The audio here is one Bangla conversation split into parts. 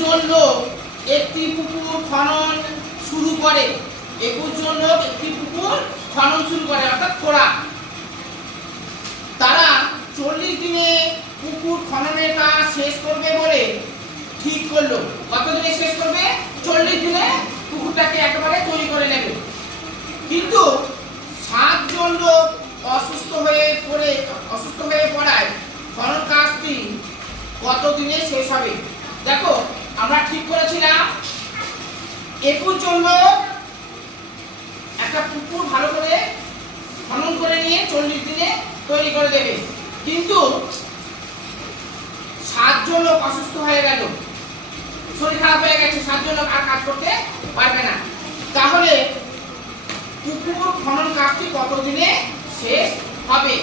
জন লোক একটি পুকুর খনন শুরু করে। একুশ জন লোক একটি পুকুর খনন শুরু করে, অর্থাৎ খোঁড়া তারা চল্লিশ দিনে পুকুর খননের কাজ শেষ করবে বলে ঠিক করল। কত দিনে শেষ করবে? চল্লিশ দিনে পুকুরটাকে একেবারে তৈরি করে নেবে। কিন্তু সাতজন লোক অসুস্থ হয়ে পড়ে অসুস্থ হয়ে পড়ায় খনন কাজটি কত দিনে শেষ হবে দেখো আমরা ঠিক করেছিলাম একুশ জন একটা পুকুর ভালো করে খনন করে নিয়ে চল্লিশ দিনে তৈরি করে দেবে। কিন্তু সাতজন লোক অসুস্থ হয়ে গেল। শরীর খারাপ হয়ে গেছে, সাতজন লোক আর কাজ করতে পারবে না। তাহলে পুকুর খনন কাজটি কতদিনে শেষ হবে?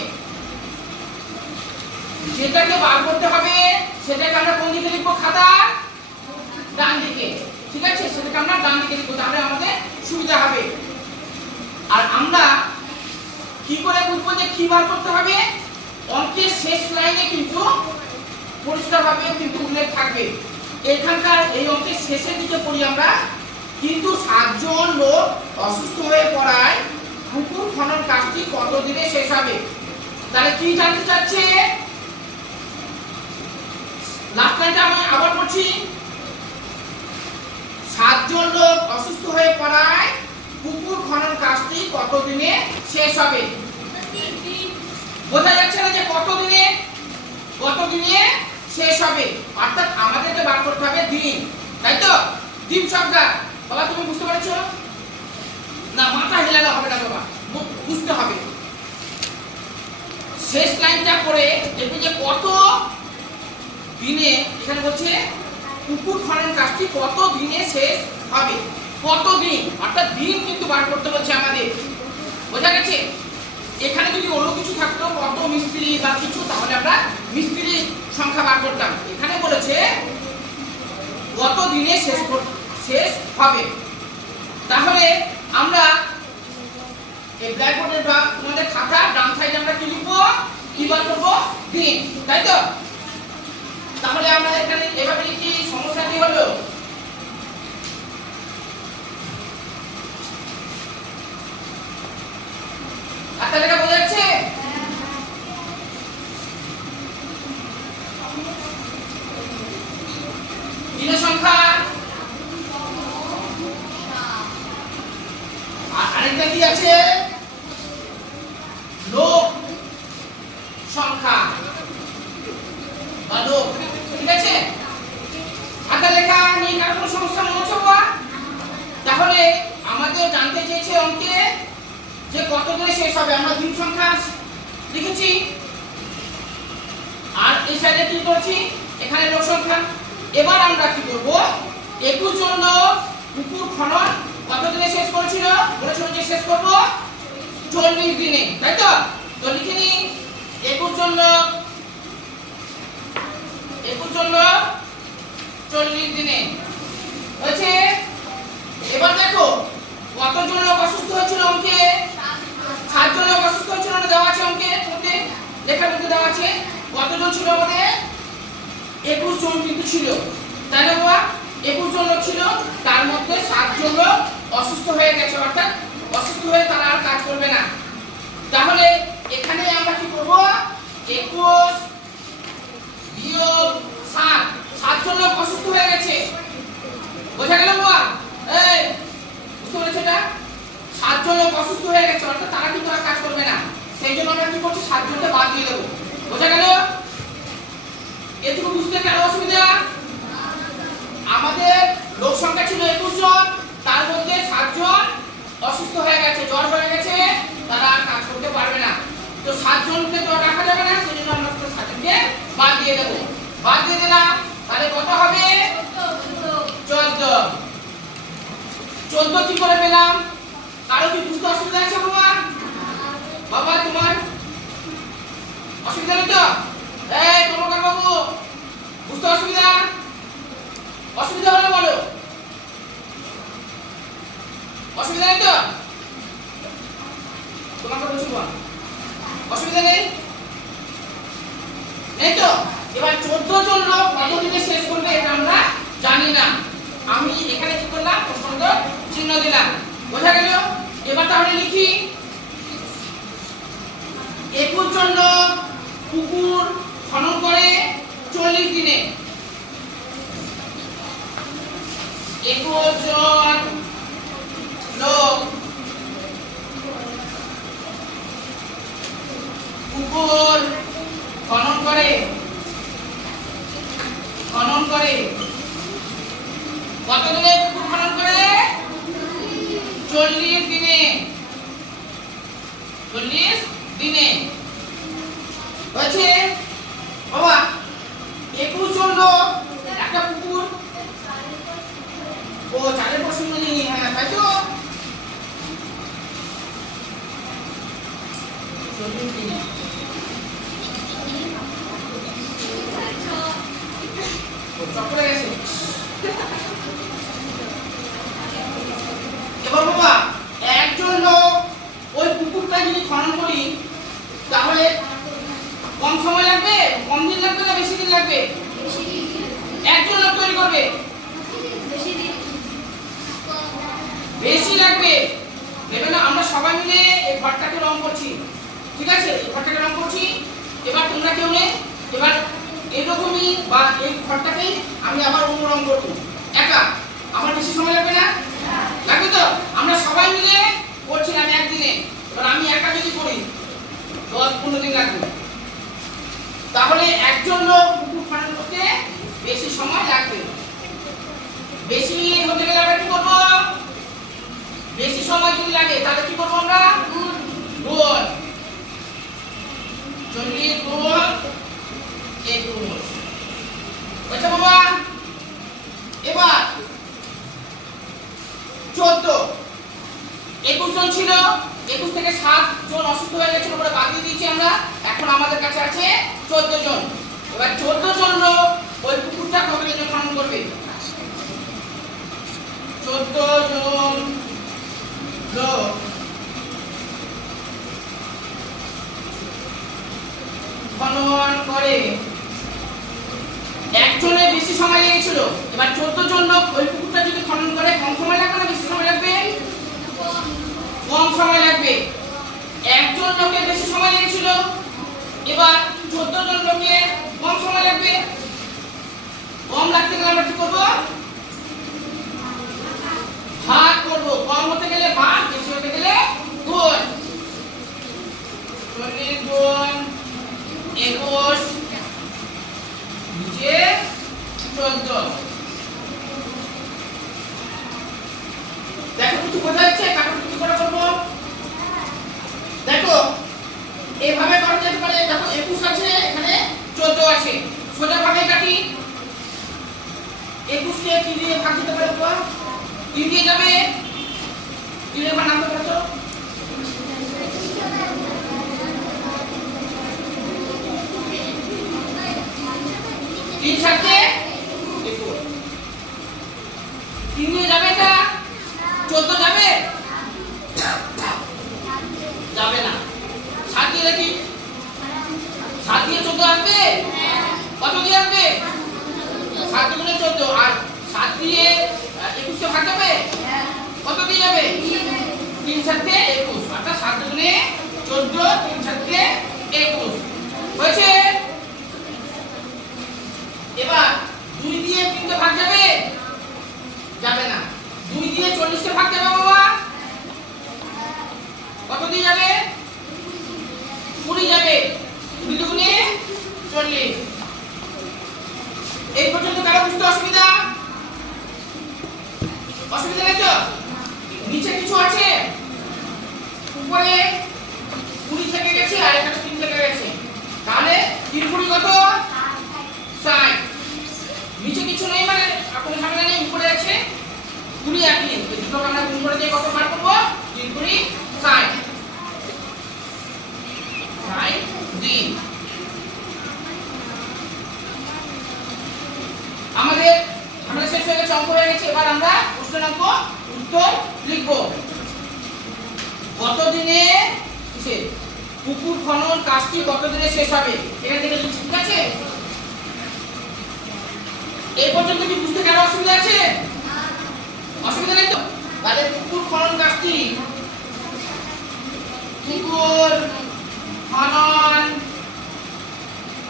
যেটাকে বার করতে হবে, সেটাকে আমরা কোন দিকে লিখব? খাতা ডান দিকে। ঠিক আছে? সেটাকে আমরা ডান দিকে লিখব তাহলে আমাদের সুবিধা হবে। আর আমরা কি করে বুঝব যে কি বার করতে হবে? অঙ্কের শেষ লাইনে কিন্তু পরিষ্কারভাবে কিন্তু উল্লেখ থাকবে। এখানকার এই অঙ্কের শেষের দিকে পড়ি আমরা। কিন্তু সাতজন লোক অসুস্থ হয়ে পড়ায় পুকুর খনন কাজটি কতদিনে শেষ হবে? তাহলে কি জানতে চাচ্ছে? লাস্ট লাইনটা আমি আবার পড়ছি। সাতজন লোক অসুস্থ হয়ে পড়ায় পুকুর খনন কাজটি কতদিনে শেষ হবে? বোঝা যাচ্ছে না যে কতদিনে কতদিনে শেষ হবে। অর্থাৎ আমাদেরকে বার করতে হবে দিন, তাই তো? দিন সংখ্যা বাবা, তুমি বুঝতে পারছ? না, মাথা হেলালে হবে না, বাবা বুঝতে হবে। শেষ লাইনটা করে দেখবে যে কত দিনে, এখানে বলছে পুকুর খনন কাজটি কত দিনে শেষ হবে? কত দিন অর্থাৎ দিন কিন্তু বার করতে বলছে আমাদের। বোঝা গেছে? এখানে যদি অন্য কিছু থাকতো, কত মিস্ত্রি বা কিছু, তাহলে আমরা মিস্ত্রি সংখ্যা বার করতাম। এখানে বলেছে কত দিনে শেষ শেষ হবে? তাহলে আমরা এই ব্ল্যাকবোর্ডের বা তোমাদের খাতা ডান সাইডে আমরা কি লিখব? কি বার করব? দিন। তাই তো তাহলে আমরা এখানে এভাবে লিখি সমস্যাটি হলো খাতা লেখা বোঝা যাচ্ছে দিনের সংখ্যা আর আরেকটা কি আছে লোক সংখ্যা বা লোক ঠিক আছে হাতে লেখা নিয়ে কার কোনো সমস্যা মনে হচ্ছে বাবা? তাহলে আমাদের জানতে চেয়েছে অঙ্কে যে কত দিনে শেষ হবে আমরা দিন সংখ্যা লিখেছি আর এই সাইডে কি করছি এখানে লোক সংখ্যা এবার আমরা কি করব একুশ জন লোক পুকুর খনন কত দিনে শেষ করেছিল? বলেছিল যে শেষ করব চল্লিশ দিনে, তাই তো? তো লিখে নি একুশ জন লোক, একুশ জন লোক চল্লিশ দিনে। হয়েছে এবার দেখো, কতজন লোক অসুস্থ হয়েছিল অঙ্কে? সাতজন লোক অসুস্থ হয়েছিল না দেওয়া আছে অঙ্কে মধ্যে লেখার মধ্যে দেওয়া আছে। কতজন ছিল আমাদের? একুশ জন কিন্তু ছিল। তাই না বাবা? একুশ জন লোক ছিল, তার মধ্যে সাতজন লোক অসুস্থ হয়ে গেছে, অর্থাৎ অসুস্থ হয়ে তারা আর কাজ করবে না। তাহলে এখানে আমরা কি করব? একুশ বিয়োগ সাত সাতজন লোক অসুস্থ হয়ে গেছে। বোঝা গেল বাবা এই, বুঝতে পেরেছ এটা? সাতজন লোক অসুস্থ হয়ে গেছে, অর্থাৎ তারা কিন্তু আর কাজ করবে না। সেই জন্য আমরা কি করছি? সাতজনকে বাদ দিয়ে দেবো। বোঝা গেল? এটুকু বুঝতে কেন অসুবিধা? ছিল একুশ জন, তার মধ্যে সাতজন অসুস্থ হয়ে গেছে, জ্বর হয়ে গেছে, তারা আর কাজ করতে পারবে না। তো সাতজনকে তো রাখা যাবে না সেই আমরা তো সাতজনকে বাদ দিয়ে দেবো। বাদ দিয়ে দিলাম, তাহলে কত হবে? চোদ্দ। চোদ্দ কি করে পেলাম? কারও কি বুঝতে অসুবিধা আছে বাবা বাবা, তোমার অসুবিধা নেই তো? এই কর্মকার বাবু বুঝতে অসুবিধা? অসুবিধা হলে বলো। অসুবিধা নেই তো? তোমাকে বলছি অসুবিধা নেই? নেই তো? এবার চোদ্দ জন লোক কতদিনে শেষ করবে এটা আমরা জানি না। আমি এখানে কি করলাম? প্রশ্ন চিহ্ন দিলাম। বোঝা গেল? এবার তাহলে লিখি। একুশ জন লোক পুকুর খনন করে চল্লিশ দিনে। একুশ জন No. দিন লাগবে না বেশি দিন লাগবে? একজন লোক তৈরি করবে? বেশি লাগবে? ভেবে না, আমরা সবাই মিলে এই ঘরটাকে রং করছি। ঠিক আছে? এই ঘরটাকে রং করছি। এবার তোমরা কেউ নেই? এবার এরকমই বা এই ঘরটাকেই আমি আবার অন্য রং করব। একা? আমার বেশি সময় লাগবে না? লাগবে তো? আমরা সবাই মিলে করছিলাম একদিনে। এবার আমি একা যদি করি, দশ পনেরো দিন লাগবে। একজন লোক খনন করতে বেশি সময় লাগবে। বেশি হতে গেলে আমরা কি করব? বেশি সময় যদি লাগে, তাহলে কি করব আমরা? গুণ চল্লিশ গুণ একুশ বাবা এবার চোদ্দ। একুশ জন ছিল, একুশ থেকে সাত জন অসুস্থ হয়ে গেছিল বাদ দিয়ে দিয়েছি আমরা। এখন আমাদের কাছে আছে চোদ্দ জন। এবার জন ওই পুকুরটা কত জন খনন করবে? চোদ্দ জন লোক। খনন করে। একজনের বেশি সময় লেগেছিল। এবার চোদ্দ জন লোক ওই পুকুরটা যদি খনন করে, কম সময় লাগবে না, বেশি সময় লাগবে? কম সময় লাগবে। একজন লোকের বেশি সময় লেগেছিল। এবার চোদ্দ জন লোকের কম সময় লাগবে। কম লাগতে গেলে আমরা কি করব? ভাগ করব। কম হতে গেলে ভাগ, বেশি হতে গেলে গুণ যাচ্ছে? কাকুর কিছু করে করব দেখো, এভাবে করা যেতে পারে। দেখো, একুশ আছে এখানে। চোদ্দ আছে। সোজা ভাবে কাটি একুশকে কি দিয়ে ভাগ দিতে পারে তিন দিয়ে যাবে? তিনের নামতে পারছ তিন সাথে তিন দিয়ে যাবে এটা? চোদ্দ যাবে? যাবে না। সাত দেখি। দিয়ে চোদ্দ আসবে? কত দিয়ে আসবে? সাত দুগুণে চোদ্দ। আর সাত দিয়ে একুশে ভাগ যাবে? কত দিয়ে যাবে? তিন সাথে একুশ। অর্থাৎ সাত দুগুণে চোদ্দ, তিন সাথে একুশ। হয়েছে? এবার দুই দিয়ে তিনটে ভাগ যাবে? যাবে না। দুই দিয়ে চল্লিশকে ভাগ যাবে বাবা? কত দিয়ে যাবে? কুড়ি যাবে। কুড়ি দুগুণে পর্যন্ত অসুবিধা? অসুবিধা নেই তো? নিচে কিছু আছে? উপরে কুড়ি থেকে গেছে, আর তিন থেকে গেছে। তাহলে তিন কত? ষাট। নিচে কিছু নেই মানে কোনো ঝামেলা নেই, উপরে আছে। কুড়ি আর তিন। দুটো আমরা গুণ করে দিয়ে কত বার করব? তিন কুড়ি ষাট আমাদের আমরা শেষ হয়ে গেছে অঙ্ক হয়ে গেছে, এবার আমরা উত্তর লিখব। কত দিনে পুকুর খনন কাজটি কত দিনে শেষ হবে? এখান থেকে ঠিক আছে? এই পর্যন্ত কি বুঝতে কারও অসুবিধা আছে? অসুবিধা নেই তো? তাহলে পুকুর খনন কাজটি পুকুর খনন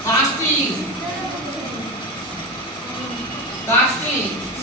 কাজটি কাজটি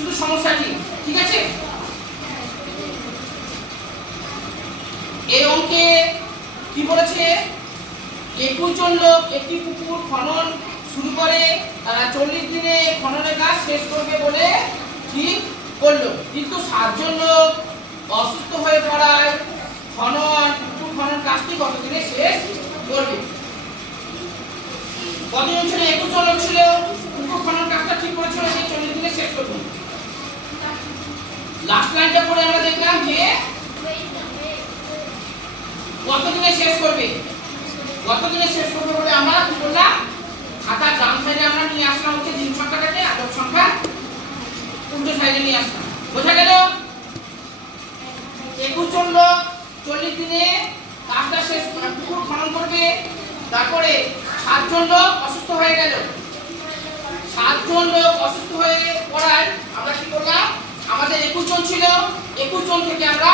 শুধু সমস্যা সমস্যাটি ঠিক আছে? এই অঙ্কে কি বলেছে? একুশ জন লোক একটি পুকুর খনন শুরু করে চল্লিশ দিনে খননের কাজ শেষ করবে বলে ঠিক করল কিন্তু সাতজন লোক অসুস্থ হয়ে পড়ায় খনন, পুকুর খনন কাজটি কতদিনে শেষ করবে? কতজন ছিল? একুশ জন লোক ছিল। পুকুর খনন কাজটা ঠিক করেছিল যে চল্লিশ দিনে শেষ করবে। লাস্ট লাইনটা পড়ে আমরা দেখলাম যে কতদিনে শেষ করবে? কতদিনে শেষ করবে বলে আমরা কি করলাম? খাতার ডান সাইডে আমরা নিয়ে আসলাম হচ্ছে দিন সংখ্যাটাকে, আর সংখ্যা? উল্টো সাইডে নিয়ে আসলাম। বোঝা গেল? একুশ জন লোক, চল্লিশ দিনে কাজটা শেষ পুকুর খনন করবে। তারপরে সাতজন লোক অসুস্থ হয়ে গেল। সাতজন লোক অসুস্থ হয়ে পড়ায় আমরা কি করলাম? আমাদের একুশ জন ছিল, একুশ জন থেকে আমরা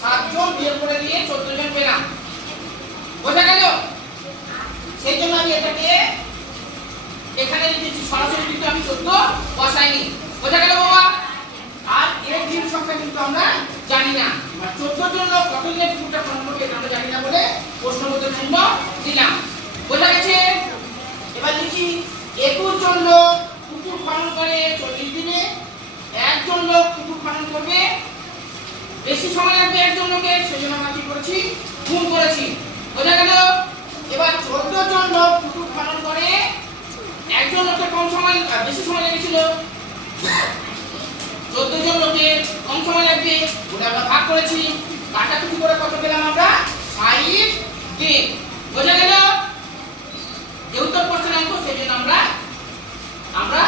সাতজন বিয়োগ করে দিয়ে চোদ্দ জন পেলাম। বোঝা গেল? সেই জন্য আমি এটাকে এখানে লিখেছি সরাসরি কিন্তু আমি চোদ্দ বসাইনি। বোঝা গেল বাবা? আর এর দিন সংখ্যা কিন্তু আমরা জানি না। চোদ্দ জন লোক কত দিনে পুকুরটা খনন করবে এটা আমরা জানি না বলে প্রশ্নবোধের জন্য দিলাম। বোঝা গেছে? এবার লিখি একুশ জন লোক পুকুর খনন করে চল্লিশ দিনে একজন লোক পুকুর খনন করবে। বেশি সময় লাগবে একজন লোকের সেই জন্য আমরা কি করেছি? গুণ করেছি। বোঝা গেল? এবার চোদ্দ জন লোক পুকুর খনন করে। একজন লোকের কম সময় বেশি সময় লেগেছিল। চোদ্দ জন লোকের কম সময় লাগবে। ওটা আমরা ভাগ করেছি। কাটাকুটি করে কত পেলাম আমরা? ষাট দিন বোঝা গেল? যেহেতু অঙ্ক সেই জন্য আমরা আমরা